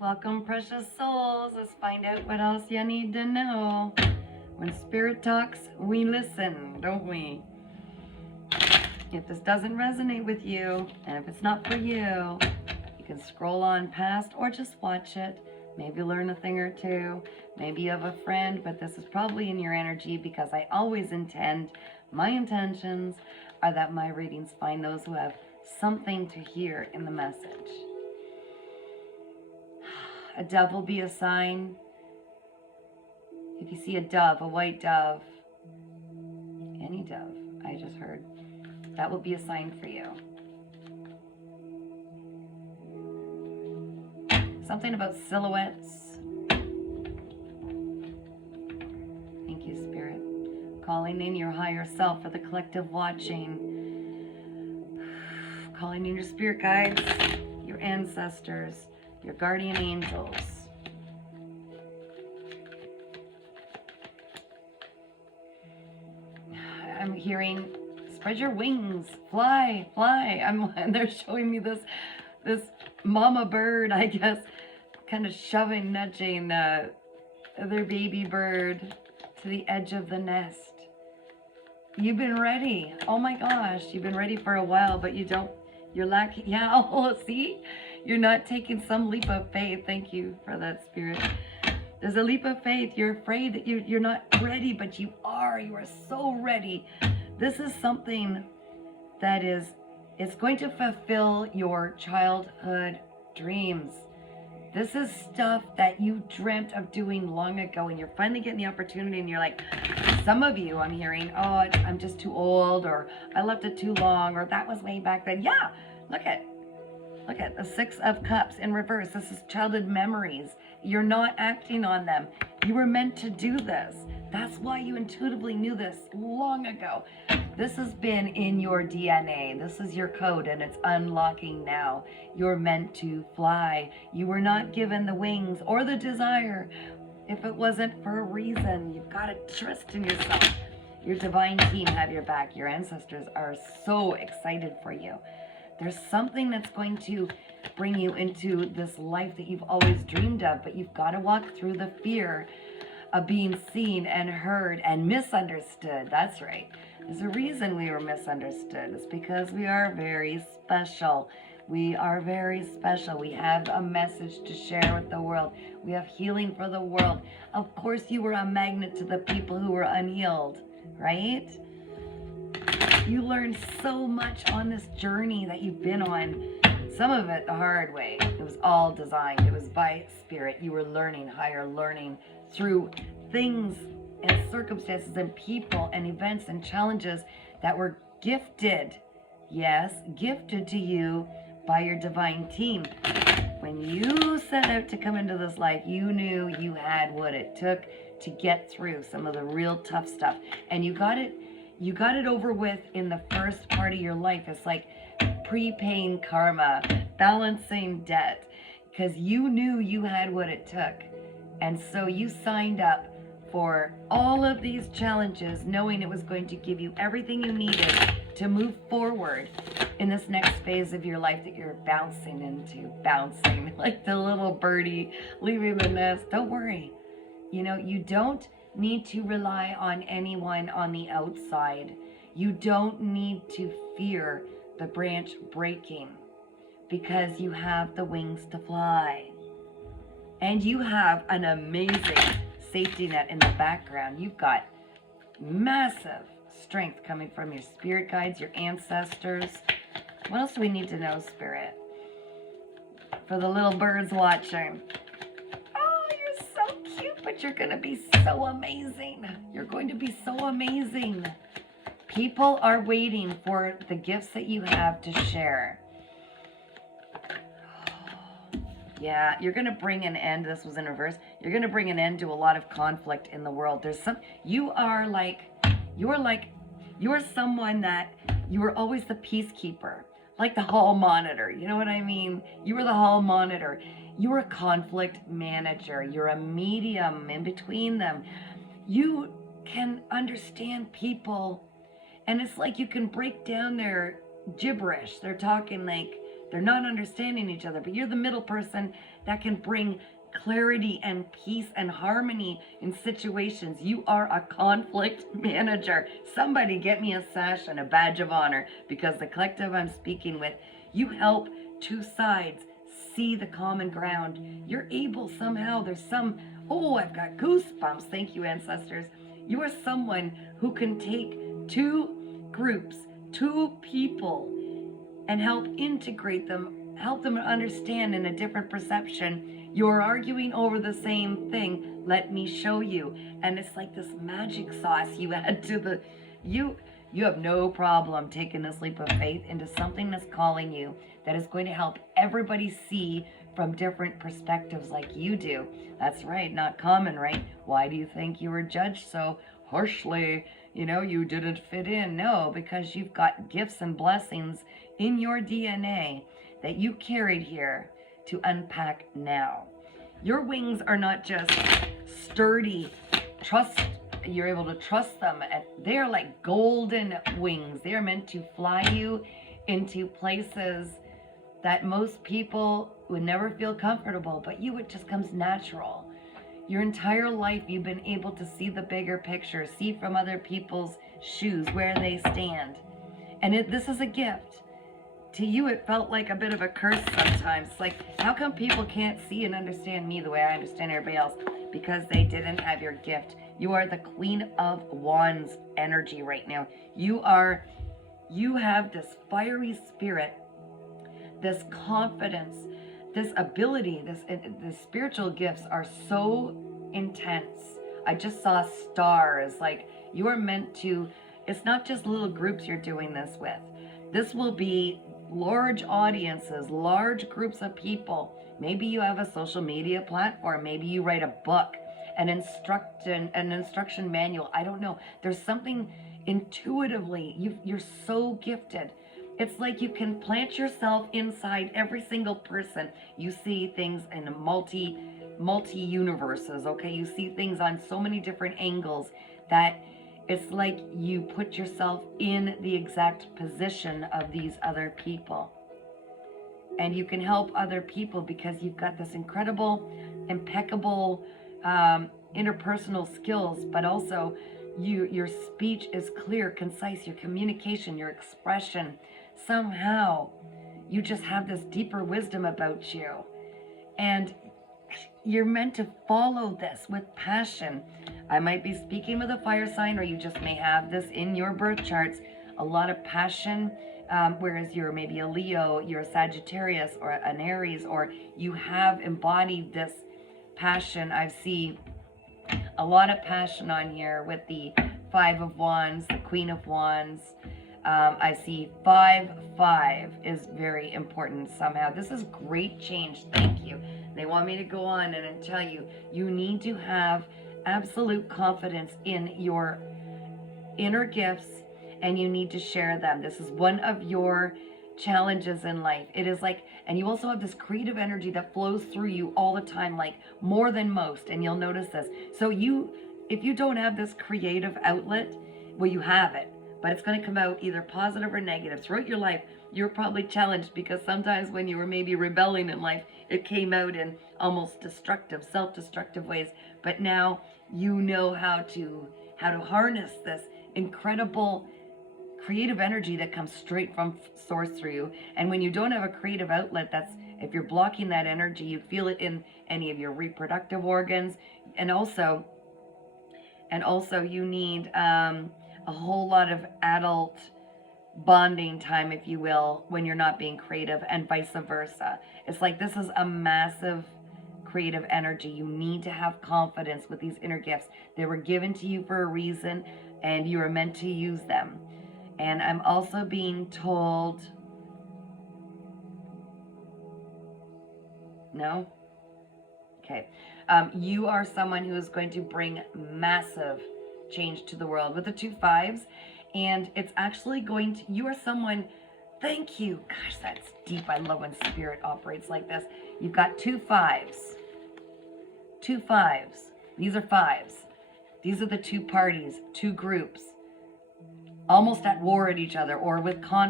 Welcome, precious souls. Let's find out what else you need to know. When Spirit talks, we listen, don't we? If this doesn't resonate with you, and if it's not for you, you can scroll on past or just watch it. Maybe learn a thing or two. Maybe you have a friend, but this is probably in your energy because I always intend, my intentions are that my readings find those who have something to hear in the message. A dove will be a sign. If you see a dove, a white dove, any dove, I just heard, that will be a sign for you. Something about silhouettes. Thank you, Spirit. Calling in your higher self for the collective watching. Calling in your spirit guides, your ancestors, your guardian angels. I'm hearing, spread your wings, fly, fly. And they're showing me this mama bird, I guess, kind of shoving, nudging their baby bird to the edge of the nest. You've been ready. Oh my gosh, you've been ready for a while, but you're lacking. Yeah, oh, see? You're not taking some leap of faith. Thank you for that, Spirit. There's a leap of faith. You're afraid that you're not ready, but you are. You are so ready. This is something that it's going to fulfill your childhood dreams. This is stuff that you dreamt of doing long ago, and you're finally getting the opportunity, and you're like, some of you, I'm hearing, oh, I'm just too old, or I left it too long, or that was way back then. Yeah, look at the Six of Cups in reverse. This is childhood memories. You're not acting on them. You were meant to do this. That's why you intuitively knew this long ago. This has been in your DNA. This is your code, and it's unlocking now. You're meant to fly. You were not given the wings or the desire if it wasn't for a reason. You've got to trust in yourself. Your divine team have your back. Your ancestors are so excited for you. There's something that's going to bring you into this life that you've always dreamed of, but you've got to walk through the fear of being seen and heard and misunderstood. That's right. There's a reason we were misunderstood. It's because we are very special. We are very special. We have a message to share with the world. We have healing for the world. Of course, you were a magnet to the people who were unhealed, right? You learned so much on this journey that you've been on. Some of it the hard way. It was all designed. It was by Spirit. You were learning, higher learning through things and circumstances and people and events and challenges that were gifted. Yes, gifted to you by your divine team. When you set out to come into this life, you knew you had what it took to get through some of the real tough stuff. And you got it over with in the first part of your life. It's like prepaying karma, balancing debt, because you knew you had what it took. And so you signed up for all of these challenges, knowing it was going to give you everything you needed to move forward in this next phase of your life that you're bouncing into, bouncing like the little birdie leaving the nest. Don't worry. You know, you don't need to rely on anyone on the outside. You don't need to fear the branch breaking because you have the wings to fly. And you have an amazing safety net in the background. You've got massive strength coming from your spirit guides, your ancestors. What else do we need to know, Spirit? For the little birds watching. Oh, you're so cute, but you're going to be so amazing. You're going to be so amazing. People are waiting for the gifts that you have to share. Yeah, you're going to bring an end. This was in reverse. You're going to bring an end to a lot of conflict in the world. You are someone that you were always the peacekeeper, like the hall monitor. You know what I mean? You were the hall monitor. You were a conflict manager. You're a medium in between them. You can understand people, and it's like you can break down their gibberish. They're talking like they're not understanding each other, but you're the middle person that can bring clarity and peace and harmony in situations. You are a conflict manager. Somebody get me a sash and a badge of honor, because the collective I'm speaking with, you help two sides see the common ground. You're able somehow, there's some, oh, I've got goosebumps. Thank you, ancestors. You are someone who can take two groups, two people, and help integrate them, help them understand in a different perception. You're arguing over the same thing. Let me show you. And it's like this magic sauce you add to the, you have no problem taking this leap of faith into something that's calling you, that is going to help everybody see from different perspectives like you do. That's right, not common, right? Why do you think you were judged so harshly? You know, you didn't fit in. No, because you've got gifts and blessings in your DNA that you carried here to unpack now. Your wings are not just sturdy, you're able to trust them. They're like golden wings. They're meant to fly you into places that most people would never feel comfortable, but it just comes natural. Your entire life, you've been able to see the bigger picture, see from other people's shoes where they stand. And this is a gift. To you, it felt like a bit of a curse sometimes. Like, how come people can't see and understand me the way I understand everybody else? Because they didn't have your gift. You are the Queen of Wands energy right now. You have this fiery spirit, this confidence, this ability, the spiritual gifts are so intense. I just saw stars. Like, you are meant to, it's not just little groups you're doing this with. This will be large audiences, large groups of people. Maybe you have a social media platform. Maybe you write a book, an instruction manual. I don't know. There's something intuitively, you're so gifted. It's like you can plant yourself inside every single person. You see things in multi universes, okay? You see things on so many different angles that it's like you put yourself in the exact position of these other people. And you can help other people because you've got this incredible, impeccable interpersonal skills, but also your speech is clear, concise, your communication, your expression. Somehow you just have this deeper wisdom about you, and you're meant to follow this with passion. I might be speaking with a fire sign, or you just may have this in your birth charts, a lot of passion, whereas you're maybe a Leo, you're a Sagittarius or an Aries, or you have embodied this passion. I see a lot of passion on here with the Five of Wands, the Queen of Wands. I see 5/5 is very important somehow. This is great change. Thank you. They want me to go on and tell you, you need to have absolute confidence in your inner gifts, and you need to share them. This is one of your challenges in life. It is like, and you also have this creative energy that flows through you all the time, like more than most, and you'll notice this. So if you don't have this creative outlet, well, you have it, but it's going to come out either positive or negative. Throughout your life, you're probably challenged because sometimes when you were maybe rebelling in life, it came out in almost destructive, self-destructive ways. But now you know how to harness this incredible creative energy that comes straight from source through you. And when you don't have a creative outlet, if you're blocking that energy, you feel it in any of your reproductive organs. And also you need a whole lot of adult bonding time, if you will, when you're not being creative, and vice versa. It's like this is a massive creative energy. You need to have confidence with these inner gifts. They were given to you for a reason, and you are meant to use them. And I'm also being told, no? Okay. You are someone who is going to bring massive change to the world with the 2 5s. And it's actually you are someone, thank you. Gosh, that's deep. I love when spirit operates like this. You've got 2 5s. 2 5s. These are 5s. These are the 2 parties, 2 groups, almost at war at each other or with conflict.